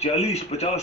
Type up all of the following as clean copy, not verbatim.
40-50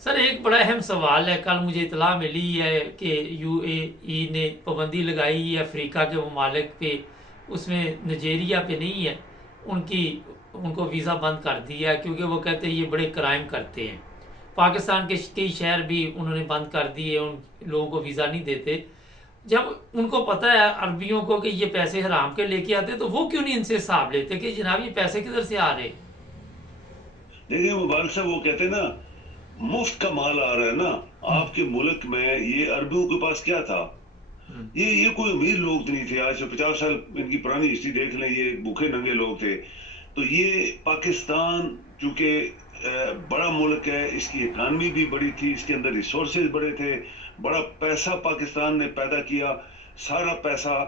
سر ایک بڑا اہم سوال ہے، کل مجھے اطلاع ملی ہے کہ یو اے ای نے پابندی لگائی ہے افریقہ کے ممالک پہ، اس میں نائجیریا پہ نہیں ہے، ان کو ویزا بند کر دیا ہے کیونکہ وہ کہتے ہیں یہ بڑے کرائم کرتے ہیں۔ پاکستان کے کئی شہر بھی انہوں نے بند کر دیے، ان لوگوں کو ویزا نہیں دیتے۔ جب ان کو پتہ ہے عربیوں کو کہ یہ پیسے حرام کے لے کے آتے تو وہ کیوں نہیں ان سے حساب لیتے کہ جناب یہ پیسے کدھر سے آ رہے؟ دیکھیں مبارک صاحب وہ کہتے ہیں نا مفت کا مال آ رہا ہے نا آپ کے ملک میں، یہ عربیوں کے پاس کیا تھا؟ یہ کوئی امیر لوگ نہیں تھے، آج سے 50 سال ان کی پرانی ہسٹری دیکھ لیں، یہ بھوکے ننگے لوگ تھے۔ تو یہ پاکستان چونکہ بڑا ملک ہے، اس کی اکانومی بھی بڑی تھی، اس کے اندر ریسورسز بڑے تھے، بڑا پیسہ پاکستان نے پیدا کیا، سارا پیسہ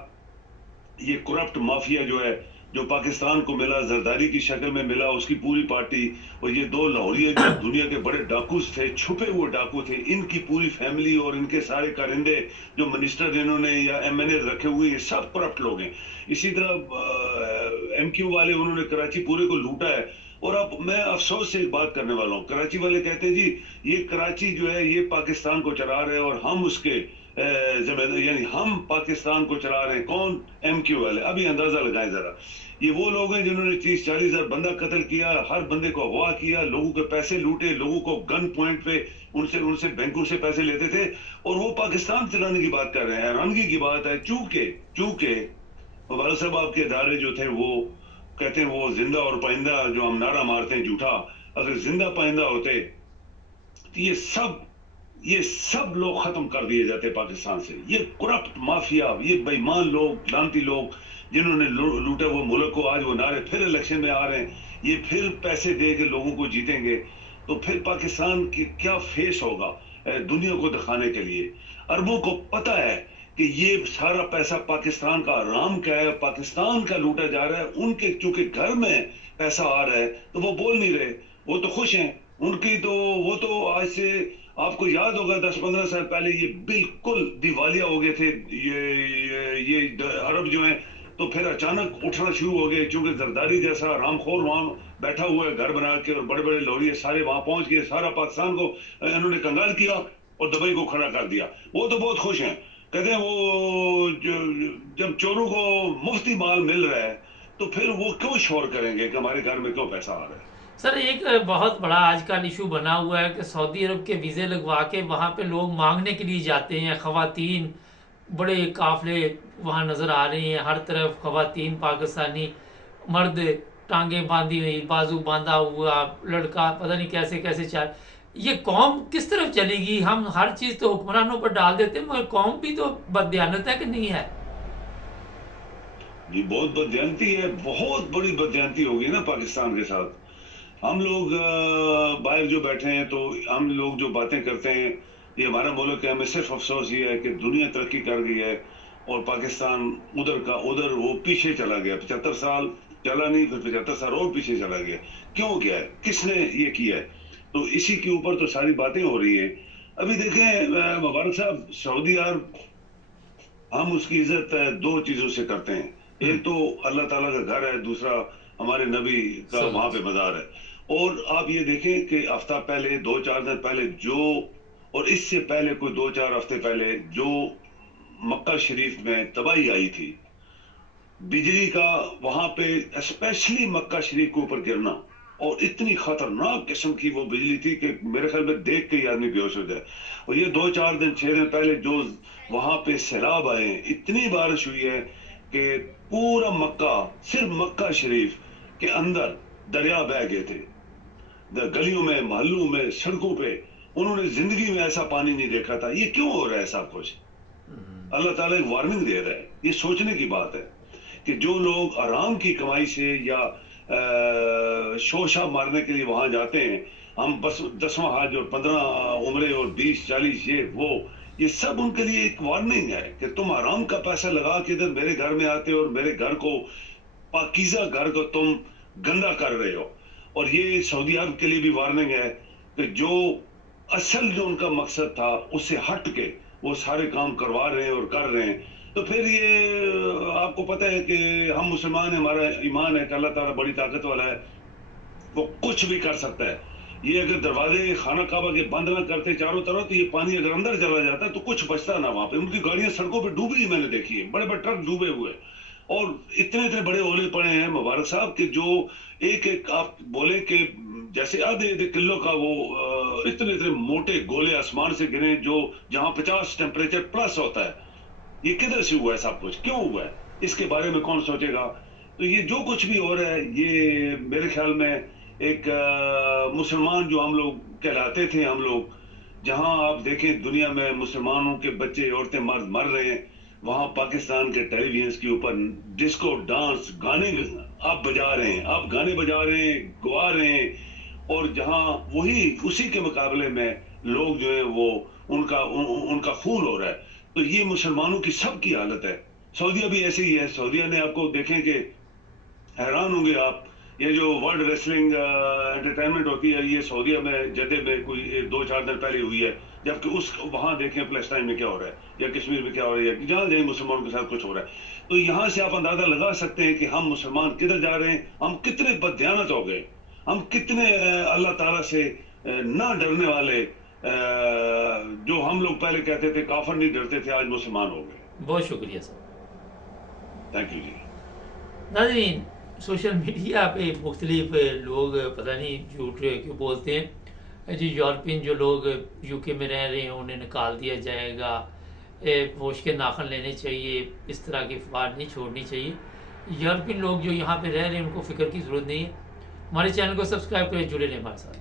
یہ کرپٹ مافیا جو ہے جو پاکستان کو ملا، زرداری کی شکل میں ملا، اس کی پوری پارٹی، اور یہ دو لاہوریے جو دنیا کے بڑے ڈاکوز تھے، چھپے ہوئے ڈاکو تھے، ان کی پوری فیملی اور ان کے سارے کارندے جو منسٹر انہوں نے یا ایم این اے رکھے ہوئے ہیں، سب کرپٹ لوگ ہیں۔ اسی طرح ایم کیو والے، انہوں نے کراچی پورے کو لوٹا ہے۔ اور اب میں افسوس سے ایک بات کرنے والا ہوں، کراچی والے کہتے ہیں جی یہ کراچی جو ہے یہ پاکستان کو چلا رہے ہیں اور ہم اس کے یعنی ہم پاکستان کو چلا رہے ہیں۔ کون؟ ایم کیو والے۔ ابھی اندازہ لگائیں ذرا، یہ وہ لوگ ہیں جنہوں نے 30-40 ہزار بندہ قتل کیا، ہر بندے کو اغوا کیا، لوگوں کے پیسے لوٹے، لوگوں کو گن پوائنٹ پہ ان سے بینکوں سے پیسے لیتے تھے، اور وہ پاکستان چلانے کی بات کر رہے ہیں۔ حیرانگی کی بات ہے، چونکہ مبارک صاحب آپ کے ادارے جو تھے وہ کہتے ہیں وہ زندہ اور پائندہ جو ہم نعرہ مارتے ہیں جھوٹا، اگر زندہ پائندہ ہوتے تو یہ سب لوگ ختم کر دیے جاتے پاکستان سے۔ یہ کرپٹ مافیا، یہ بے ایمان لوگ، لانتی لوگ جنہوں نے لوٹا وہ ملک کو، آج وہ نعرے پھر الیکشن میں آ رہے ہیں، یہ پھر پیسے دے کے لوگوں کو جیتیں گے، تو پھر پاکستان کی کیا فیس ہوگا دنیا کو دکھانے کے لیے؟ عربوں کو پتہ ہے کہ یہ سارا پیسہ پاکستان کا حرام کا ہے، پاکستان کا لوٹا جا رہا ہے۔ ان کے چونکہ گھر میں پیسہ آ رہا ہے تو وہ بول نہیں رہے، وہ تو خوش ہیں، ان کی تو وہ تو آج سے آپ کو یاد ہوگا 10-15 سال پہلے یہ بالکل دیوالیہ ہو گئے تھے یہ عرب جو ہیں، تو پھر اچانک اٹھنا شروع ہو گئے، چونکہ زرداری جیسا حرام خور وہاں بیٹھا ہوا ہے گھر بنا کے، اور بڑے بڑے لوہریے سارے وہاں پہنچ گئے، سارا پاکستان کو انہوں نے کنگال کیا اور دبئی کو کھڑا کر دیا۔ وہ تو بہت خوش ہیں، کہتے ہیں وہ جب چوروں کو مفتی مال مل رہا ہے تو پھر وہ کیوں شور کریں گے کہ ہمارے گھر میں کیوں پیسہ آ رہا ہے؟ سر ایک بہت بڑا آج کل ایشو بنا ہوا ہے کہ سعودی عرب کے ویزے لگوا کے وہاں پہ لوگ مانگنے کے لیے جاتے ہیں، خواتین بڑے قافلے وہاں نظر آ رہے ہیں، ہر طرف خواتین پاکستانی، مرد ٹانگیں باندھی ہوئی، بازو باندھا ہوا، لڑکا پتہ نہیں کیسے کیسے چل، یہ قوم کس طرف چلے گی؟ ہم ہر چیز تو حکمرانوں پر ڈال دیتے ہیں، مگر قوم بھی تو بددیانت ہے کہ نہیں ہے؟ جی بہت بددیانتی ہے، بہت بڑی بددیانتی ہوگی نا پاکستان کے ساتھ۔ ہم لوگ باہر جو بیٹھے ہیں تو ہم لوگ جو باتیں کرتے ہیں، یہ ہمارا ملک ہے، ہمیں صرف افسوس یہ ہے کہ دنیا ترقی کر گئی ہے اور پاکستان ادھر وہ پیچھے چلا گیا، 75 سال چلا نہیں، پھر 75 سال اور پیچھے چلا گیا۔ کیوں گیا ہے؟ کس نے یہ کیا ہے؟ تو اسی کے اوپر تو ساری باتیں ہو رہی ہیں۔ ابھی دیکھیں مبارک صاحب، سعودی عرب ہم اس کی عزت دو چیزوں سے کرتے ہیں، ایک تو اللہ تعالیٰ کا گھر ہے، دوسرا ہمارے نبی کا وہاں پہ مزار ہے۔ اور آپ یہ دیکھیں کہ ہفتہ پہلے 2-4 دن پہلے اور اس سے پہلے کوئی 2-4 ہفتے پہلے جو مکہ شریف میں تباہی آئی تھی، بجلی کا وہاں پہ اسپیشلی مکہ شریف کے اوپر گرنا، اور اتنی خطرناک قسم کی وہ بجلی تھی کہ میرے خیال میں دیکھ کے ہی آدمی بے ہوش ہو جائے۔ اور یہ 2-4 دن 6 دن پہلے جو وہاں پہ سیلاب آئے ہیں، اتنی بارش ہوئی ہے کہ پورا مکہ، صرف مکہ شریف کے اندر دریا بہہ گئے تھے، گلیوں میں، محلوں میں، سڑکوں پہ۔ انہوں نے زندگی میں ایسا پانی نہیں دیکھا تھا۔ یہ کیوں ہو رہا ہے سب کچھ؟ اللہ تعالیٰ ایک وارننگ دے رہا ہے۔ یہ سوچنے کی بات ہے کہ جو لوگ آرام کی کمائی سے یا شوشہ مارنے کے لیے وہاں جاتے ہیں، ہم بس 10واں حج اور 15 عمرے اور 20-40 یہ سب ان کے لیے ایک وارننگ ہے کہ تم آرام کا پیسہ لگا کے ادھر میرے گھر میں آتے ہو اور میرے گھر کو، پاکیزہ گھر کو تم گندا کر رہے ہو۔ اور یہ سعودی عرب کے لیے بھی وارننگ ہے کہ جو ان کا مقصد تھا اس سے ہٹ کے وہ سارے کام کروا رہے ہیں اور کر رہے ہیں۔ تو پھر یہ آپ کو پتہ ہے کہ ہم مسلمان ہیں، ہمارا ایمان ہے کہ اللہ تعالیٰ بڑی طاقت والا ہے، وہ کچھ بھی کر سکتا ہے۔ یہ اگر دروازے خانہ کعبہ کے بند نہ کرتے چاروں طرف تو یہ پانی اگر اندر چلا جاتا تو کچھ بچتا نہ وہاں پہ. ان کی گاڑیاں سڑکوں پہ ڈوبی میں نے دیکھی ہے, بڑے بڑے ٹرک ڈوبے ہوئے, اور اتنے بڑے اولے پڑے ہیں مبارک صاحب کہ جو ایک آپ بولے کہ جیسے آدھے کلو کا وہ اتنے موٹے گولے آسمان سے گرے جو جہاں 50 ٹیمپریچر پلس ہوتا ہے. یہ کدھر سے ہوا ہے سب کچھ, کیوں ہوا ہے, اس کے بارے میں کون سوچے گا. تو یہ جو کچھ بھی ہو رہا ہے یہ میرے خیال میں ایک مسلمان جو ہم لوگ کہلاتے تھے, ہم لوگ جہاں آپ دیکھیں دنیا میں مسلمانوں کے بچے عورتیں مرد مر رہے ہیں, وہاں پاکستان کے ٹیلی ویژن کے اوپر ڈسکو ڈانس گانے آپ بجا رہے ہیں, آپ گانے بجا رہے ہیں, گوا رہے ہیں, اور جہاں وہی اسی کے مقابلے میں لوگ جو ہیں وہ ان کا خون ہو رہا ہے. تو یہ مسلمانوں کی سب کی حالت ہے. سعودیہ بھی ایسے ہی ہے. سعودیہ نے آپ کو دیکھیں کہ حیران ہوں گے آپ, یہ جو ورلڈ ریسلنگ انٹرٹینمنٹ ہوتی ہے یہ سعودیہ میں جدہ میں کوئی 2-4 دن پہلے ہوئی ہے, جبکہ وہاں دیکھیں فلسطین میں کیا ہو رہا ہے یا کشمیر میں کیا ہو رہا ہے یا جہاں جہیں مسلمانوں کے ساتھ کچھ ہو رہا ہے. تو یہاں سے آپ اندازہ لگا سکتے ہیں کہ ہم مسلمان کدھر جا رہے ہیں, ہم کتنے بددیانت ہو گئے, ہم کتنے اللہ تعالیٰ سے نہ ڈرنے والے, جو ہم لوگ پہلے کہتے تھے کافر نہیں ڈرتے تھے, آج مسلمان ہو گئے. بہت شکریہ سر. تھینک یو جی. ناظرین, سوشل میڈیا پہ مختلف لوگ پتہ نہیں جھوٹ کیوں بولتے ہیں جی, یورپین جو لوگ یو کے میں رہ رہے ہیں انہیں نکال دیا جائے گا, پوچھ کے ناخن لینے چاہیے, اس طرح کی افواہ نہیں چھوڑنی چاہیے. یورپین لوگ جو یہاں پہ رہ رہے ہیں ان کو فکر کی ضرورت نہیں ہے. ہمارے چینل کو سبسکرائب کریں, جڑے رہیں ہمارے ساتھ.